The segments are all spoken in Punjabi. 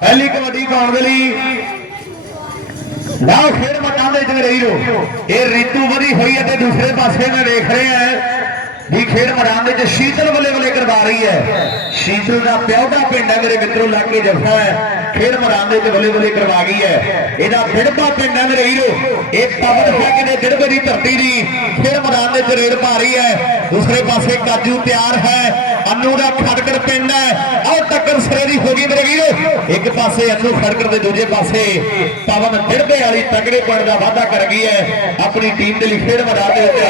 ਪਹਿਲੀ ਕਬੱਡੀ ਪਾਉਣ ਦੇ ਲਈ ਨਾ ਖੇਡ ਮੈਦਾਨ ਦੇ ਵਿੱਚ ਰਹੀ ਰੋ। ਇਹ ਰੀਤੂ ਵਧੀ ਹੋਈ ਹੈ ਤੇ ਦੂਸਰੇ ਪਾਸੇ ਮੈਂ ਵੇਖ ਰਿਹਾ ਹਾਂ ਵੀ ਖੇਡ ਮੈਦਾਨ ਦੇ ਵਿੱਚ ਸ਼ੀਤਲ ਬੱਲੇ ਬੱਲੇ ਕਰਵਾ ਰਹੀ ਹੈ। ਸ਼ੀਤਲ ਦਾ ਪਿਉਟਾ ਪਿੰਡ ਹੈ, ਮੇਰੇ ਮਿੱਤਰੋ, ਲਾਗੇ ਜਫਾ ਹੈ। ਖੇਡ ਮੈਦਾਨ ਦੇ ਵਿੱਚ ਬੱਲੇ ਬੱਲੇ ਕਰਵਾ ਗਈ ਹੈ। ਇਹਦਾ ਦਿੜਪਾ ਪਿੰਡ ਹੈ, ਮੇਰੇ ਹੀਰੋ ਇਹ ਪਵਨ ਹੈ ਕਿਤੇ ਦਿੜਪੇ ਦੀ ਧਰਤੀ ਦੀ। ਖੇਡ ਮੈਦਾਨ ਦੇ ਵਿੱਚ ਰੇਡ ਪਾ ਰਹੀ ਹੈ। ਦੂਸਰੇ ਪਾਸੇ ਕਾਜੂ ਤਿਆਰ ਹੈ। ਅੰਨੂ ਦਾ ਖੜਕੜ ਪਿੰਡ ਹੈ। ਆਹ ਟੱਕਰ ਸਿਰੇ ਦੀ ਹੋ ਗਈ ਮੇਰੇ ਵੀਰੋ। ਇੱਕ ਪਾਸੇ ਅੰਨੂ ਖੜਕੜ ਦੇ ਦੂਜੇ ਪਾਸੇ ਪਵਨ ਦਿੜਬੇ ਵਾਲੀ ਤਗੜੇ ਪੁਆਇੰਟ ਦਾ ਵਾਅਦਾ ਕਰ ਗਈ ਹੈ। ਆਪਣੀ ਟੀਮ ਦੇ ਲਈ ਖੇਡ ਮੈਦਾਨ ਦੇ ਉੱਤੇ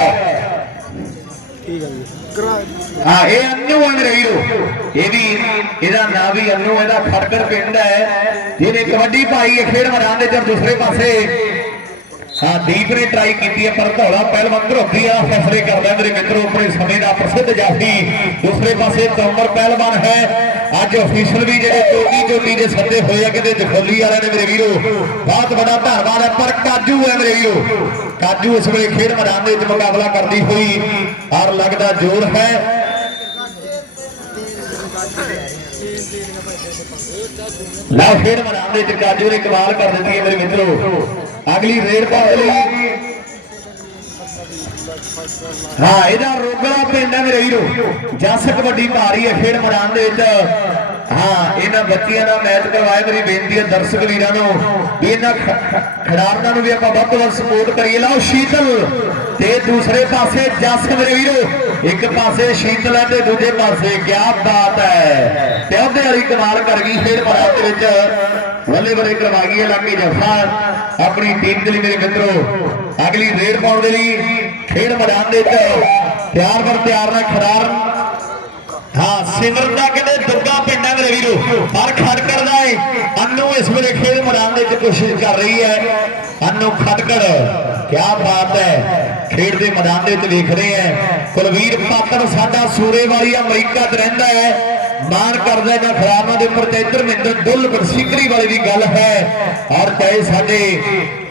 ਹਾਂ, ਇਹ ਅੰਨੂ ਹੈ ਮੇਰੇ ਵੀਰੋ। ਇਹ ਵੀ, ਇਹਦਾ ਨਾਂ ਵੀ ਅੰਨੂ, ਇਹਦਾ ਖੜਕੜ ਪਿੰਡ ਹੈ। ਜਿਹਨੇ ਕਬੱਡੀ ਪਾਈ ਹੈ ਖੇਡ ਮੈਦਾਨ ਦੇ ਚ ਦੂਸਰੇ ਪਾਸੇ। ਹਾਂ, ਦੀਪ ਨੇ ਟਰਾਈ ਕੀਤੀ ਹੈ, ਪਰ ਧੌਲਾ ਪਹਿਲਵਾਨ ਘਰੋਦੀ ਆ, ਫੈਸਲੇ ਕਰਦਾ ਮੇਰੇ ਮਿੱਤਰੋ, ਆਪਣੇ ਸਮੇਂ ਦਾ ਪ੍ਰਸਿੱਧ ਜਾਫੀ ਦੂਸਰੇ ਪਾਸੇ ਤੌਮਰ ਪਹਿਲਵਾਨ ਹੈ। ਅੱਜ ਅਫੀਸ਼ਲ ਵੀ ਜਿਹੜੇ ਚੋਟੀ ਚੋਟੀ ਦੇ ਸੱਦੇ ਹੋਏ ਆ, ਕਿਤੇ ਜਖੋਲੀ ਵਾਲਿਆਂ ਨੇ ਮੇਰੇ ਵੀਰੋ। ਬਹੁਤ ਵੱਡਾ ਧੰਨਵਾਦ ਹੈ, ਪਰ ਕਾਜੂ ਹੈ ਮੇਰੇ ਵੀਰੋ। ਕਾਜੂ ਇਸ ਵੇਲੇ ਖੇਡ ਮੈਦਾਨ ਦੇ ਵਿੱਚ ਮੁਕਾਬਲਾ ਕਰਦੀ ਹੋਈ, ਔਰ ਲੱਗਦਾ ਜ਼ੋਰ ਹੈ। ਲਾ ਖੇਡ ਮੈਦਾਨ ਦੇ ਵਿੱਚ ਕਾਜੂ ਨੇ ਕਮਾਲ ਕਰ ਦਿੱਤੀ ਹੈ ਮੇਰੇ ਮਿੱਤਰੋ। ਅਗਲੀ ਰੇਡ ਪਾਉਣ ਲਈ ਹਾਂ, ਇਹਦਾ ਰੋਗਲਾ ਪਿੰਡ ਹੈ ਮੇਰੇ ਵੀਰੋ। ਜੱਸ ਕਬੱਡੀ ਭਾਰੀ ਹੈ ਖੇਡ ਮੈਦਾਨ ਦੇ ਵਿੱਚ। ਇਹਨਾਂ ਬੱਚਿਆਂ ਦਾ ਮੈਚ ਕਰਵਾਏ ਮੇਰੀ ਬੇਨਤੀ ਹੈ ਦਰਸ਼ਕ ਵੀਰਾਂ ਨੂੰ ਵੀ ਇਹਨਾਂ ਖਿਡਾਰੀਆਂ ਨੂੰ ਵੀ ਆਪਾਂ ਵੱਧ ਤੋਂ ਵੱਧ ਸਪੋਰਟ ਕਰੀਏ। ਲਓ ਸ਼ੀਤਲ ਤੇ ਦੂਸਰੇ ਪਾਸੇ ਜੱਸ ਮੇਰੇ ਵੀਰੋ। ਇੱਕ ਪਾਸੇ ਸ਼ੀਤਲ ਹੈ ਤੇ ਦੂਜੇ ਪਾਸੇ ਕੀ ਬਾਤ ਹੈ। ਤੇ ਉਹਦੇ ਵਾਲੀ ਕਮਾਲ ਕਰ ਗਈ ਖੇਡ ਮੈਦਾਨ ਦੇ ਵਿੱਚ। ਬੱਲੇ ਬੱਲੇ ਕਰਵਾ ਗਈ ਹੈ ਜਫਾ ਆਪਣੀ ਟੀਮ ਦੇ ਲਈ ਮੇਰੇ ਮਿੱਤਰੋ। ਅਗਲੀ ਰੇਡ ਪਾਉਣ ਦੇ ਲਈ ਖੇਡ ਮੈਦਾਨ ਦੇ ਵਿੱਚ ਤਿਆਰ ਬਰ ਤਿਆਰ ਨਾਲ ਖਿਡਾਰ ਹਾਂ, ਸਿਮਰਨ ਦਾ ਕਹਿੰਦੇ ਦੁੱਗਾ ਮੇਰੇ ਵੀਰੋ। ਪਰ ਖੜਕੜ ਏ। ਅੰਨੂ ਇਸ ਵੇਲੇ ਖੇਡ ਮੈਦਾਨ ਦੇ ਵਿੱਚ ਕੋਸ਼ਿਸ਼ ਕਰ ਰਹੀ ਹੈ ਅੰਨੂ ਖੜਕੜ ਕੀ ਬਾਤ ਹੈ ਖੇਡ ਦੇ ਮੈਦਾਨ ਦੇ ਵਿੱਚ ਵੇਖ ਰਹੇ ਹੈ ਕੁਲਵੀਰ ਪਾਤਰ ਸਾਡਾ ਸੂਰੇ ਵਾਲੀ ਅਮਰੀਕਾ 'ਚ ਰਹਿੰਦਾ ਹੈ ਮਾਣ ਕਰਦਾ ਹੈ ਖਰਾਬਾਂ ਦੇ ਉੱਪਰ ਤੇ ਇੱਧਰ ਮਿੰਦਰ ਡੁੱਲ ਬਰਸਿਕਰੀ ਵਾਲੀ ਵੀ ਗੱਲ ਹੈ। ਔਰ ਚਾਹੇ ਸਾਡੇ,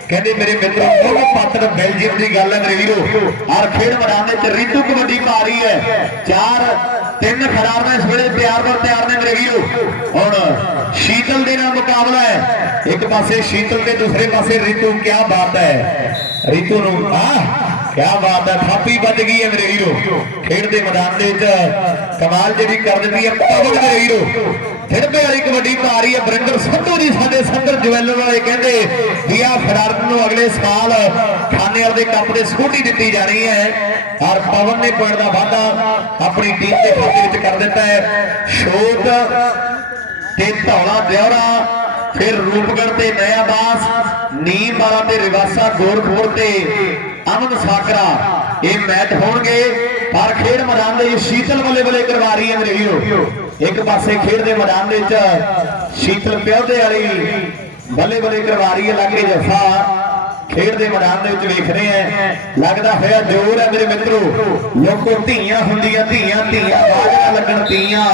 ਕਹਿੰਦੇ ਮੇਰੇ ਮਿੱਤਰੋ ਉਹ ਪਾਤਰ ਬੈਲਜੀਅਮ ਦੀ ਗੱਲ ਹੈ ਮੇਰੇ ਵੀਰੋ। ਔਰ ਖੇਡ ਮੈਦਾਨ ਦੇ ਵਿੱਚ ਰੀਤੂ ਕਬੱਡੀ ਪਾ ਰਹੀ ਹੈ। ਚਾਰ ਤਿੰਨ ਖਿਡਾਰੀਆਂ ਇਸ ਵੇਲੇ ਤਿਆਰ ਬਰ ਤਿਆਰ ਨੇ ਮੇਰੇ ਹੁਣ ਸ਼ੀਤਲ ਦੇ ਨਾਲ ਮੁਕਾਬਲਾ ਹੈ। ਇੱਕ ਪਾਸੇ ਸ਼ੀਤਲ ਤੇ ਦੂਸਰੇ ਪਾਸੇ ਰੀਤੂ ਕੀ ਬਾਤ ਹੈ। ਰੀਤੂ ਨੂੰ, ਆਹ ਕੀ ਬਾਤ ਹੈ। ਥਾਪੀ ਵੱਜ ਗਈ ਹੈ ਮੇਰੇ ਵੀਰੋ। ਖੇਡ ਦੇ ਮੈਦਾਨ ਦੇ ਵਿੱਚ ਕਮਾਲ ਜਿਹੜੀ ਕਰ ਦਿੰਦੀ ਹੈ। ਪਵਨ ਮੇਰੇ ਵੀਰੋ। ਖਿੜਪੇ ਵਾਲੀ ਕਬੱਡੀ ਪਾ ਰਹੀ ਹੈ। ਬਰਿੰਦਰ ਸੰਧੂ ਜੀ ਸਾਡੇ ਸੰਦਰ ਜਵੈਲਰ ਵਾਲੇ ਕਹਿੰਦੇ ਵੀ ਆਹ ਖਿਡਾਰਨ ਨੂੰ ਅਗਲੇ ਸਾਲ ਖਾਨੇ ਦੇ ਕੱਪ ਦੇ ਸਕੂਟੀ ਦਿੱਤੀ ਜਾਣੀ ਹੈ। ਔਰ ਪਵਨ ਨੇ ਪੁਆਇੰਟ ਦਾ ਵਾਅਦਾ ਆਪਣੀ ਟੀਮ ਦੇ ਖਾਤੇ ਵਿੱਚ ਕਰ ਦਿੱਤਾ ਹੈ। ਸ਼ੋਕ ਤੇ ਧੌਲਾ ਦਿਉਰਾ ਫਿਰ ਰੂਪਗੜ ਤੇ ਨਿਆਬਾਸ ਨੀਮ ਵਾਲਾ ਤੇ ਰਿਵਾਸਾ ਗੋਰਖਪੁਰ ਤੇ ਅਮਨ ਸਾਕਰਾ। ਇਹ ਮੈਚ ਹੋਣਗੇ, ਪਰ ਖੇਡ ਮੈਦਾਨ ਦੇ ਸ਼ੀਤਲ ਬੱਲੇ ਬੱਲੇ ਕਰਵਾ ਰਹੀ ਹੈ ਮੇਰੇ ਵੀਰੋ। ਇੱਕ ਪਾਸੇ ਖੇਡ ਦੇ ਮੈਦਾਨ ਦੇ ਵਿੱਚ ਸ਼ੀਤਲ ਪਿਉਦੇ ਵਾਲੀ ਬੱਲੇ ਬੱਲੇ ਕਰਵਾ ਰਹੀ ਹੈ ਲਾਗੇ ਜਫਾ। ਖੇਡ ਦੇ ਮੈਦਾਨ ਦੇ ਵਿੱਚ ਵੇਖ ਰਹੇ ਆ। ਲੱਗਦਾ ਹੋਇਆ ਜ਼ੋਰ ਹੈ ਮੇਰੇ ਮਿੱਤਰੋ। ਲੋਕੋ ਧੀਆਂ ਹੁੰਦੀਆਂ, ਧੀਆਂ ਧੀਆਂ ਬਾਜ ਲੱਗਣ ਧੀਆਂ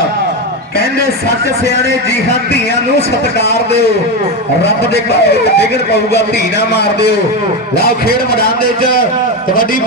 ਕਹਿੰਦੇ ਸੱਚ ਸਿਆਣੇ ਜੀ ਹਾਂ, ਧੀਆਂ ਨੂੰ ਸਤਿਕਾਰ ਦਿਓ। ਰੱਬ ਦੇ ਘਰ ਵਿੱਚ ਵਿਗੜ ਧੀ ਨਾ ਮਾਰ ਦਿਓ। ਲਓ, ਖੇਡ ਮੈਦਾਨ ਦੇ ਵਿੱਚ ਕਬੱਡੀ